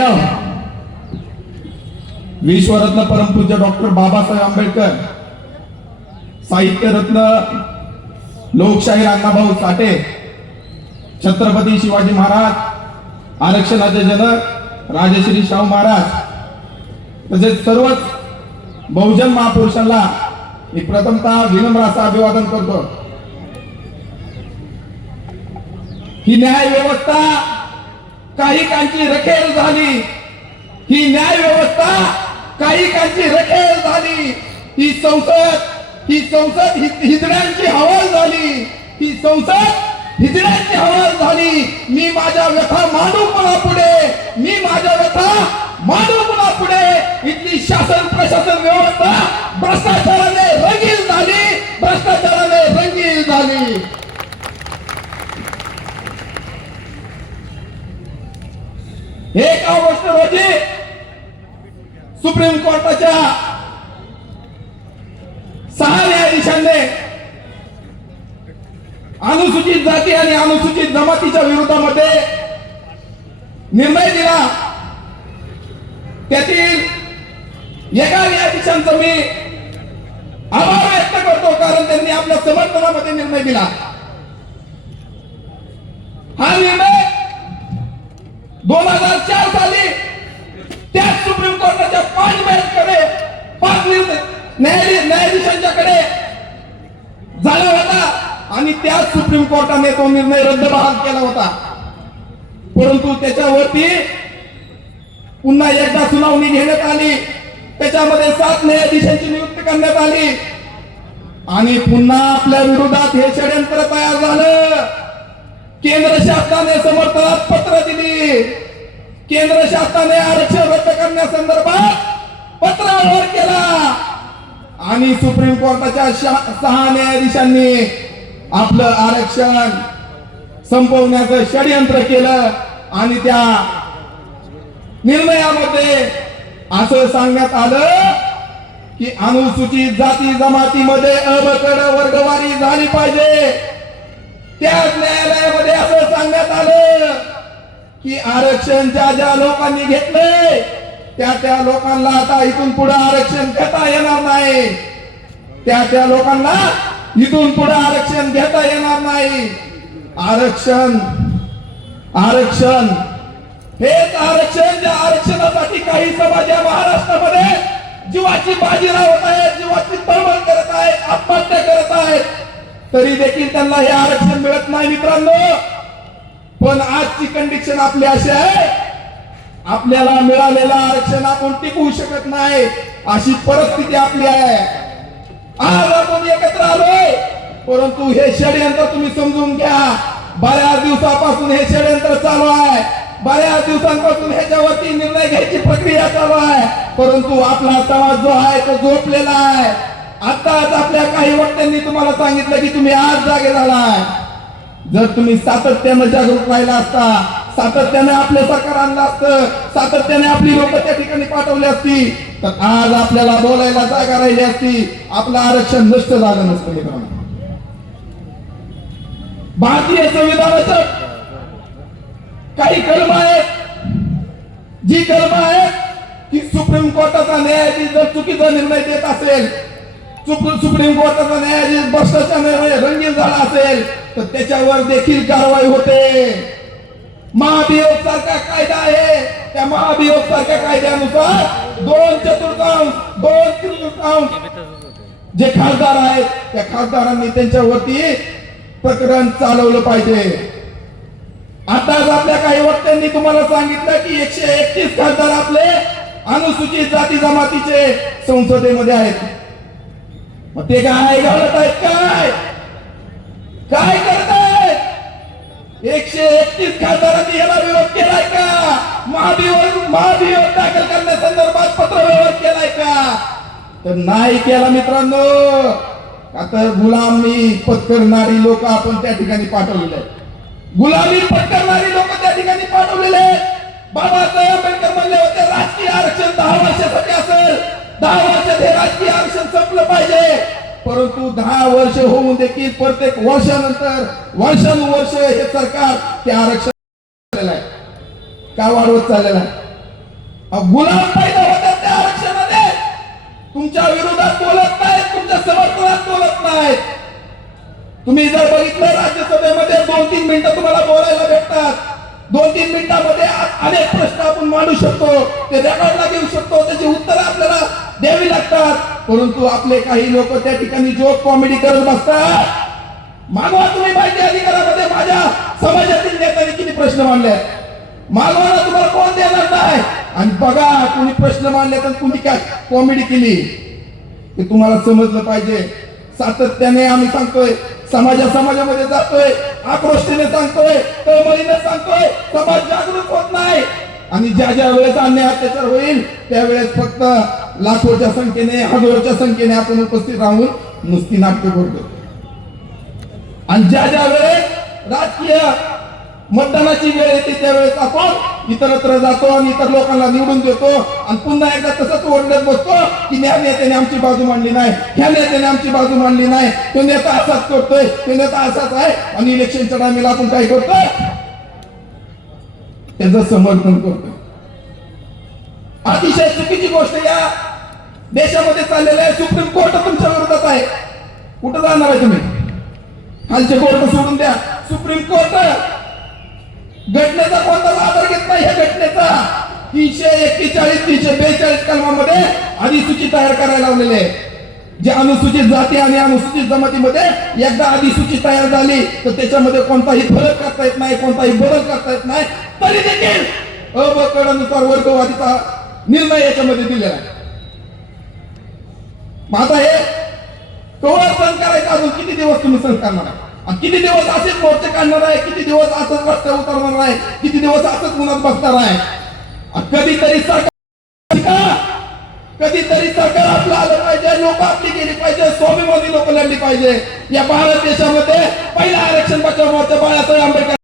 हो. विश्वरत्न परमपूज्य डॉक्टर बाबासाहेब आंबेडकर साहित्य रत्न लोकशाहीर अण्णाभाऊ साठे छत्रपती शिवाजी महाराज आरक्षणाचे जनक राजश्री शाहू महाराज तसेच सर्वच बहुजन महापुरुषांना मी प्रथमतः विनम्र असं अभिवादन करतो. ही न्याय व्यवस्था काहीकांची रखेल झाली. ही न्याय व्यवस्था काहीकांची रखेल झाली. ही संसद ही संसद हिजड्यांची हवाल झाली. ही संसद हिजड्यांची हवाल झाली. मी माझ्या व्यथा मांडू पुन्हा पुढे. मी माझ्या व्यथा मांडू पुन्हा पुढे. इथली शासन प्रशासन व्यवस्था भ्रष्टाचाराने रंगील झाली. भ्रष्टाचाराने रंगील झाली. एक ऑगस्ट रोजी सुप्रीम कोर्टाच्या सहा न्यायाधीशांनी अनुसूचित जाती आणि अनुसूचित जमातीच्या विरोधामध्ये निर्णय दिला. त्यातील एका न्यायाधीशांचा मी आभार व्यक्त करतो कारण त्यांनी आपल्या समर्थनामध्ये निर्णय दिला. हा निर्णय दोन हजार न्यायाधीशांच्याकडे झाला होता आणि त्याच सुप्रीम कोर्टाने तो निर्णय रद्दबहाल केला होता. परंतु त्याच्यावरती पुन्हा एकदा सुनावणी घेण्यात आली. त्याच्यामध्ये सात न्यायाधीशांची नियुक्ती करण्यात आली. आणि पुन्हा आपल्या विरोधात हे षडयंत्र तयार झालं. केंद्र शासनाने समर्थनात पत्र दिली. केंद्र शासनाने आरक्षण रद्द करण्यासंदर्भात पत्रावर आणि सुप्रीम कोर्टाच्या सहा न्यायाधीशांनी आपलं आरक्षण संपवण्याचं षडयंत्र केलं आणि त्या निर्णयामध्ये असं सांगण्यात आलं की अनुसूचित जाती जमातीमध्ये अबकड वर्गवारी झाली पाहिजे. त्याच न्यायालयामध्ये असं सांगण्यात आलं की आरक्षण ज्या ज्या लोकांनी घेतलंय त्या त्या लोकांना आता इथून पुढे आरक्षण घेता येणार नाही. त्या त्या लोकांना इथून पुढे आरक्षण घेता येणार नाही. आरक्षण आरक्षण. हेच आरक्षण ज्या आरक्षणासाठी काही समाज या महाराष्ट्रामध्ये जीवाची बाजी लावत आहेत जीवाची तळमळ करत आहेत आत्महत्या करत आहेत. तरी देखील त्यांना हे आरक्षण मिळत नाही मित्रांनो. पण आजची कंडिशन आपली अशी आहे आपल्याला मिळालेलं आरक्षण आपण टिकवू शकत नाही. अशी परिस्थिती आपली आहे. आज आपण एकत्र आलोय. परंतु हे षडयंत्र तुम्ही समजून घ्या. बऱ्याच दिवसापासून हे षडयंत्र चालू आहे. बऱ्याच दिवसांपासून ह्याच्यावरती निर्णय घ्यायची प्रक्रिया चालू आहे. परंतु आपला समाज जो आहे तो झोपलेला आहे. आताच आपल्या काही वक्त्यांनी तुम्हाला सांगितलं की तुम्ही आज जागे झालाय. जर तुम्ही सातत्यानं जागरूक राहिला असता सातत्याने आपलं सरकार आणलं असतं. सातत्याने आपली लोक त्या ठिकाणी पाठवली असती. तर आज आपल्याला बोलायला जागा राहिली असती. आपलं आरक्षण नष्ट झालं नसतं मित्रांनो. भारतीय संविधानाचं काही कलम आहेत. जी कलम आहेत की सुप्रीम कोर्टाचा न्यायाधीश जर चुकीचा निर्णय देत असेल सुप्रीम सुप्रीम कोर्टाचा न्यायाधीश भ्रष्टाचार रंगीन झाला असेल तर त्याच्यावर देखील कारवाई होते. महाभियोग सारखा कायदा आहे. त्या महाभियोग सारख्या कायद्यानुसार दोन चतुर्थांश दोन चतुर्थांश जे खासदार आहेत त्या खासदारांनी त्यांच्यावरती प्रकरण चालवलं पाहिजे. आताच आपल्या काही वक्त्यांनी तुम्हाला सांगितलं की एकशे एकतीस खासदार आपले अनुसूचित जाती जमातीचे संसदेमध्ये आहेत. मग ते काय घालत आहेत काय? काय करत एकशे एकतीस खासदारांनी याला विरोध केलाय का? महाभियोग महाभियोग दाखल करण्यासंदर्भात पत्रव्यवहार केलाय का? तर नाही केला मित्रांनो. आता गुलामी पत्करणारी लोक आपण त्या ठिकाणी पाठवलेले गुलामी पत्करणारी लोक त्या ठिकाणी पाठवलेले बाबासाहेब आंबेडकर म्हणले होते राजकीय आरक्षण दहा वर्षासाठी असेल. दहा वर्षात हे राजकीय आरक्षण संपलं पाहिजे. परंतु दहा वर्ष होऊन देखील प्रत्येक वर्षानंतर वर्षानुवर्ष हे सरकार ते आरक्षण आहे. का वाढवत चाललेला आहे? गुलाम पैदा होतात त्या आरक्षणाने तुमच्या विरोधात बोलत नाहीत तुमच्या समर्थनात बोलत नाहीत. तुम्ही जर बघितलं राज्यसभेमध्ये दोन तीन मिनिटं तुम्हाला बोलायला भेटतात. दोन तीन मिनिटांमध्ये अनेक प्रश्न आपण मांडू शकतो ते रेकॉर्डला घेऊ शकतो त्याची उत्तरं आपल्याला द्यावी लागतात. परंतु आपले काही लोक त्या ठिकाणी जोक कॉमेडी करत बसतात. मागवा तुम्ही माहिती अधिकारामध्ये माझ्या समाजातील नेत्यांनी किती प्रश्न मांडले. मालवाला तुम्हाला कोण देणार नाही? आणि बघा कुणी प्रश्न मांडले तर कुणी काय कॉमेडी केली? हे तुम्हाला समजलं पाहिजे. सातत्याने आम्ही सांगतोय समाजा समाजामध्ये जातोय आक्रोष्टीने सांगतोय तळमळीने सांगतोय समाज जागृत होत नाही. आणि ज्या ज्या वेळेस अन्याय अत्याचार होईल त्यावेळेस फक्त लाखोच्या संख्येने हजारोच्या संख्येने आपण उपस्थित राहून नुसती नाट्य करतो आणि ज्या ज्या वेळेस राजकीय मतदानाची वेळ येते त्यावेळेस आपण इतरत्र जातो आणि इतर लोकांना निवडून देतो. आणि पुन्हा एकदा तसंच ओरडत बसतो की ह्या नेत्याने आमची बाजू मांडली नाही ह्या नेत्याने आमची बाजू मांडली नाही. तो नेता असाच करतोय तो नेता असाच आहे आणि इलेक्शनच्या टायमेला आपण काय करतोय? त्याचं समर्थन करतोय. अतिशय चुकीची गोष्ट या देशामध्ये चाललेलं आहे सुप्रीम कोर्ट तुमच्या विरोधात आहे. कुठं जाणार आहे तुम्ही? खालचे कोर्ट सोडून द्या. सुप्रीम कोर्ट घटनेचा कोणताच आधार घेत नाही या घटनेचा. तीनशे एक्केचाळीस तीनशे बेचाळीस कलमामध्ये अधिसूची तयार करायला लावलेले आहे. जे अनुसूचित जाती आणि अनुसूचित जमातीमध्ये एकदा अधिसूची तयार झाली तर त्याच्यामध्ये कोणताही फरक करता येत नाही कोणताही बदल करता येत नाही. तरी देखील अबकडानुसार वर्गवादीचा निर्णय याच्यामध्ये दिलेला आहे. मग आता हे कवर सण करायचं अजून किती दिवस तुम्ही सण करणार आहे? किती दिवस असेच मोर्चे काढणार आहे? किती दिवस असंच रस्ते उतरणार आहे? किती दिवस असंच उन्हात बसणार आहे? कधीतरी सरकार का कधीतरी सरकार आपलं आलं पाहिजे लोक आपली गेली पाहिजे स्वाभिमानी लोक लढली पाहिजे. या भारत देशामध्ये पहिला आरक्षण बचाव मोर्चा बाळासाहेब आंबेडकर